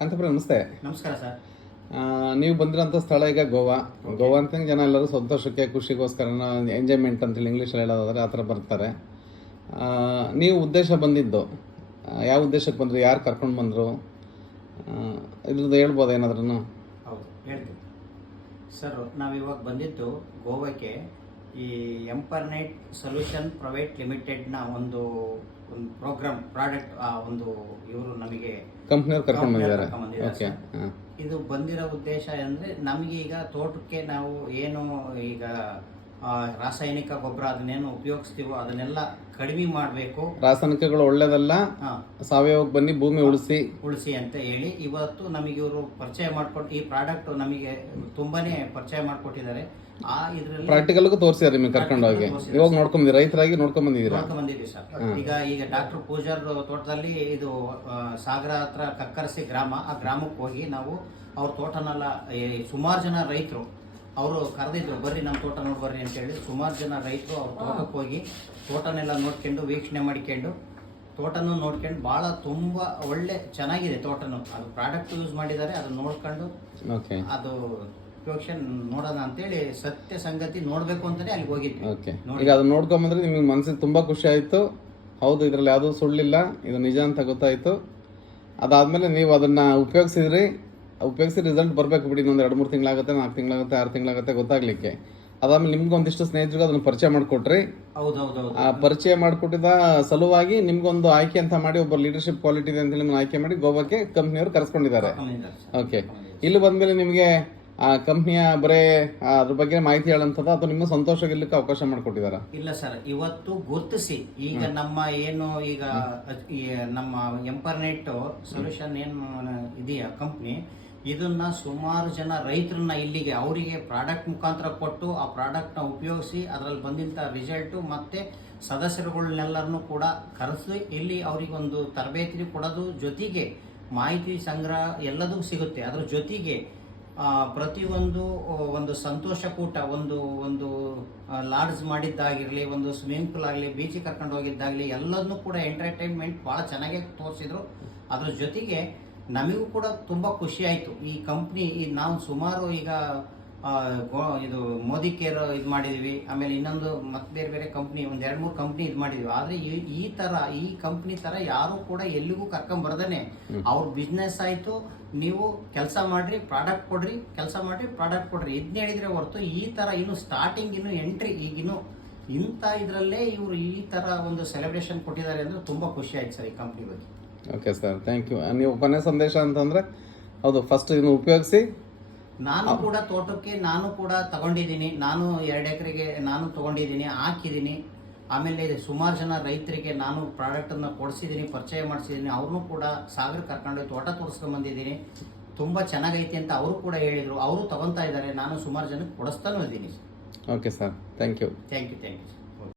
ಕಾಂತಪುರ ನಮಸ್ತೆ. ನಮಸ್ಕಾರ ಸರ್. ನೀವು ಬಂದಿರೋಂಥ ಸ್ಥಳ ಈಗ ಗೋವಾ ಅಂತ ಜನ ಎಲ್ಲರೂ ಸಂತೋಷಕ್ಕೆ ಖುಷಿಗೋಸ್ಕರ ಎಂಜಾಯ್ಮೆಂಟ್ ಅಂತೇಳಿ ಇಂಗ್ಲೀಷಲ್ಲಿ ಹೇಳೋದಾದ್ರೆ ಆ ಥರ ಬರ್ತಾರೆ. ನೀವು ಉದ್ದೇಶ ಬಂದಿದ್ದು ಯಾವ ಉದ್ದೇಶಕ್ಕೆ ಬಂದರು, ಯಾರು ಕರ್ಕೊಂಡು ಬಂದರು, ಇದ್ರದ್ದು ಹೇಳ್ಬೋದು ಏನಾದ್ರೂ? ಹೌದು, ಹೇಳ್ತೀನಿ ಸರ್. ನಾವಿವಾಗ ಬಂದಿದ್ದು ಗೋವಾಕ್ಕೆ ಈ ಎಂಪರ್ನೈಟ್ ಸೊಲ್ಯೂಷನ್ ಪ್ರೈವೇಟ್ ಲಿಮಿಟೆಡ್ನ ಒಂದು ಪ್ರೋಗ್ರಾಮ್ ಪ್ರಾಡಕ್ಟ್ ಒಂದು ಇವರು ನಮಗೆ ಕಂಪ್ನಿಯವ್ರು ಕರ್ಕೊಂಡು ಬಂದಿದ್ದಾರೆ. ಓಕೆ. ಇದು ಬಂದಿರೋ ಉದ್ದೇಶ ಅಂದರೆ ನಮಗೆ ಈಗ ತೋಟಕ್ಕೆ ನಾವು ಏನು ಈಗ ರಾಸಾಯನಿಕ ಗೊಬ್ಬರ ಅದನ್ನೇನು ಉಪಯೋಗಿಸ್ತೀವೋ ಅದನ್ನೆಲ್ಲ ಕಡಿಮೆ ಮಾಡಬೇಕು. ರಾಸಾಯನಿಕಗಳು ಒಳ್ಳೇದಲ್ಲ, ಸಾವಯವಕ್ಕೆ ಬನ್ನಿ, ಭೂಮಿ ಉಳಿಸಿ ಅಂತ ಹೇಳಿ ಇವತ್ತು ನಮಗೆ ಇವರು ಪರಿಚಯ ಮಾಡಿಕೊಟ್ಟು ಈ ಪ್ರಾಡಕ್ಟ್ ನಮಗೆ ತುಂಬಾನೇ ಪರಿಚಯ ಮಾಡಿಕೊಟ್ಟಿದ್ದಾರೆ. ಪ್ರಾಕ್ಟಿಕಲ್ಗೂ ತೋರಿಸಿದ್ದಾರೆ ನಿಮಗೆ ಕರ್ಕೊಂಡು ಹೋಗಿ. ಇವಾಗ ನೋಡ್ಕೊಂಡ್ಬಂದಿದ್ದೀರಾ, ರೈತರಾಗಿ ನೋಡ್ಕೊಂಡ್ಬಂದಿದ್ದೀವಿ ಸರ್. ಈಗ ಡಾಕ್ಟರ್ ಪೂಜಾರ್ ತೋಟದಲ್ಲಿ ಇದು ಸಾಗರ ಹತ್ರ ಕಕ್ಕರಸಿ ಗ್ರಾಮ, ಆ ಗ್ರಾಮಕ್ಕೆ ಹೋಗಿ ನಾವು ಅವ್ರ ತೋಟನೆಲ್ಲ ಸುಮಾರು ಜನ ರೈತರು ಅವರು ಕರೆದಿದ್ರು, ಬರ್ರಿ ನಮ್ಮ ತೋಟ ನೋಡಿ ಬರ್ರಿ ಅಂತೇಳಿ. ಸುಮಾರು ಜನ ರೈತರು ಅವ್ರ ತೋಟಕ್ಕೆ ಹೋಗಿ ತೋಟನೆಲ್ಲ ನೋಡ್ಕೊಂಡು ವೀಕ್ಷಣೆ ಮಾಡ್ಕೊಂಡು ತೋಟನೂ ನೋಡ್ಕೊಂಡು ಭಾಳ ತುಂಬ ಒಳ್ಳೆ ಚೆನ್ನಾಗಿದೆ ತೋಟನು. ಅದು ಪ್ರಾಡಕ್ಟ್ ಯೂಸ್ ಮಾಡಿದ್ದಾರೆ, ಅದು ನೋಡ್ಕೊಂಡು ಅದು ಉಪಯೋಗಿಸಿ ನೋಡೋಣ ಅಂತೇಳಿ ಸತ್ಯ ಸಂಗತಿ ನೋಡ್ಬೇಕು ಅಂತಾನೆ ಅಲ್ಲಿಗೆ ಹೋಗಿದ್ವಿ. ಈಗ ಅದನ್ನ ನೋಡ್ಕೊಂಬಂದ್ರೆ ನಿಮಗೆ ಮನಸ್ಸಿಗೆ ತುಂಬಾ ಖುಷಿ ಆಯ್ತು. ಹೌದು, ಇದ್ರಲ್ಲಿ ಯಾವುದೂ ಸುಳ್ಳಿಲ್ಲ, ಇದು ನಿಜ ಅಂತ ಗೊತ್ತಾಯ್ತು. ಅದಾದ್ಮೇಲೆ ನೀವು ಅದನ್ನ ಉಪಯೋಗಿಸಿ ರಿಸಲ್ಟ್ ಬರಬೇಕು ಬಿಡಿ. ಇನ್ನೊಂದು 2-3 ತಿಂಗಳಾಗುತ್ತೆ, 4 ತಿಂಗಳಾಗುತ್ತೆ, 6 ತಿಂಗಳಾಗುತ್ತೆ ಗೊತ್ತಾಗ್ಲಿಕ್ಕೆ. ಅದಾದ್ಮೇಲೆ ನಿಮ್ಗೆ ಒಂದಿಷ್ಟು ಸ್ನೇಹಿತರಿಗೆ ಅದನ್ನ ಪರಿಚಯ ಮಾಡಿಕೊಟ್ರಿ. ಆ ಪರಿಚಯ ಮಾಡಿಕೊಟ್ಟಿದ ಸಲುವಾಗಿ ನಿಮ್ಗೊಂದು ಆಯ್ಕೆ ಅಂತ ಮಾಡಿ, ಒಬ್ಬ ಲೀಡರ್ಶಿಪ್ ಕ್ವಾಲಿಟಿ ಇದೆ ಅಂತ ನಿಮ್ಮನ್ನ ಆಯ್ಕೆ ಮಾಡಿ ಗೋವಾಕ್ಕೆ ಕಂಪ್ನಿಯವರು ಕರೆಸ್ಕೊಂಡಿದ್ದಾರೆ. ಓಕೆ. ಇಲ್ಲಿ ಬಂದ್ಮೇಲೆ ನಿಮಗೆ ಆ ಕಂಪ್ನಿಯ ಬರೇ ಅದ್ರ ಬಗ್ಗೆ ಮಾಹಿತಿ ಹೇಳಂತದ ಅಥವಾ ನಿಮ್ಮ ಸಂತೋಷ ಗೆಲ್ಲಕ್ಕೆ ಅವಕಾಶ ಮಾಡಿಕೊಟ್ಟಿದಾರ? ಇಲ್ಲ ಸರ್, ಇವತ್ತು ಗುರುತಿಸಿ ಈಗ ನಮ್ಮ ಏನು ಈಗ ನಮ್ಮ ಎಂಪರ್ನೆಟ್ ಸೊಲ್ಯೂಷನ್ ಏನು ಇದೆಯಾ ಕಂಪ್ನಿ, ಇದನ್ನ ಸುಮಾರು ಜನ ರೈತರನ್ನ ಇಲ್ಲಿಗೆ ಅವರಿಗೆ ಪ್ರಾಡಕ್ಟ್ ಮುಖಾಂತರ ಕೊಟ್ಟು ಆ ಪ್ರಾಡಕ್ಟ್ನ ಉಪಯೋಗಿಸಿ ಅದರಲ್ಲಿ ಬಂದಂಥ ರಿಸಲ್ಟು ಮತ್ತೆ ಸದಸ್ಯರುಗಳನ್ನೆಲ್ಲರನ್ನು ಕೂಡ ಕರೆಸಿ ಇಲ್ಲಿ ಅವರಿಗೆ ಒಂದು ತರಬೇತಿ ಕೊಡೋದು ಜೊತೆಗೆ ಮಾಹಿತಿ ಸಂಗ್ರಹ ಎಲ್ಲದೂ ಸಿಗುತ್ತೆ. ಅದ್ರ ಜೊತೆಗೆ ಪ್ರತಿಯೊಂದು ಒಂದು ಸಂತೋಷ ಕೂಟ, ಒಂದು ಲಾಡ್ಜ್ ಮಾಡಿದ್ದಾಗಿರಲಿ, ಒಂದು ಸ್ವಿಮ್ಮಿಂಗ್ ಪೂಲ್ ಆಗಲಿ, ಬೀಚಿಗೆ ಕರ್ಕೊಂಡು ಹೋಗಿದ್ದಾಗಲಿ ಎಲ್ಲದನ್ನೂ ಕೂಡ ಎಂಟರ್ಟೈನ್ಮೆಂಟ್ ಭಾಳ ಚೆನ್ನಾಗಿ ತೋರಿಸಿದ್ರು. ಅದ್ರ ಜೊತೆಗೆ ನಮಗೂ ಕೂಡ ತುಂಬ ಖುಷಿ ಆಯಿತು. ಈ ಕಂಪ್ನಿ ನಾವು ಸುಮಾರು ಈಗ ಇದು ಮೋದಿ ಕೇರ್ ಇದು ಮಾಡಿದ್ವಿ, ಆಮೇಲೆ ಇನ್ನೊಂದು ಮತ್ತೆ ಬೇರೆ ಬೇರೆ ಕಂಪ್ನಿ ಒಂದು 2-3 ಕಂಪ್ನಿ ಇದು ಮಾಡಿದ್ವಿ. ಆದರೆ ಈ ಕಂಪ್ನಿ ಥರ ಯಾರು ಕೂಡ ಎಲ್ಲಿಗೂ ಕರ್ಕೊಂಬರ್ದೇನೆ ಅವ್ರ ಬಿಸ್ನೆಸ್ ಆಯಿತು, ನೀವು ಕೆಲಸ ಮಾಡ್ರಿ ಪ್ರಾಡಕ್ಟ್ ಕೊಡ್ರಿ, ಕೆಲಸ ಮಾಡ್ರಿ ಪ್ರಾಡಕ್ಟ್ ಕೊಡ್ರಿ, ಇದನ್ನ ಹೇಳಿದ್ರೆ ಹೊರತು ಈ ಥರ ಇನ್ನು ಸ್ಟಾರ್ಟಿಂಗ್ ಇನ್ನು ಎಂಟ್ರಿ ಈಗಿನ್ನು ಇಂಥ ಇದರಲ್ಲೇ ಇವರು ಈ ಥರ ಒಂದು ಸೆಲೆಬ್ರೇಷನ್ ಕೊಟ್ಟಿದ್ದಾರೆ ಅಂದರೆ ತುಂಬ ಖುಷಿ ಆಯ್ತು ಸರ್ ಈ ಕಂಪ್ನಿ ಬಗ್ಗೆ. Okay sir, thank you. ನೀವು ಕೊನೆ ಸಂದೇಶ ಅಂತಂದರೆ ಹೌದು, ಫಸ್ಟ್ ಇದನ್ನು ಉಪಯೋಗಿಸಿ. ನಾನು ಕೂಡ ತೋಟಕ್ಕೆ ನಾನು ಕೂಡ ತಗೊಂಡಿದ್ದೀನಿ, ನಾನು 2 ಎಕರೆಗೆ ನಾನು ತಗೊಂಡಿದ್ದೀನಿ, ಹಾಕಿದ್ದೀನಿ. ಆಮೇಲೆ ಸುಮಾರು ಜನ ರೈತರಿಗೆ ನಾನು ಪ್ರಾಡಕ್ಟನ್ನು ಕೊಡಿಸಿದ್ದೀನಿ, ಪರಿಚಯ ಮಾಡಿಸಿದ್ದೀನಿ. ಅವ್ರನ್ನೂ ಕೂಡ ಸಾಗರ ಕರ್ಕೊಂಡು ತೋಟ ತೋರಿಸ್ಕೊಂಡು ಬಂದಿದ್ದೀನಿ. ತುಂಬ ಚೆನ್ನಾಗೈತಿ ಅಂತ ಅವರು ಕೂಡ ಹೇಳಿದರು, ಅವರು ತಗೊತಾ ಇದ್ದಾರೆ. ನಾನು ಸುಮಾರು ಜನಕ್ಕೆ ಕೊಡಿಸ್ತಾನೂ ಇದ್ದೀನಿ. Okay sir, thank you. Thank you.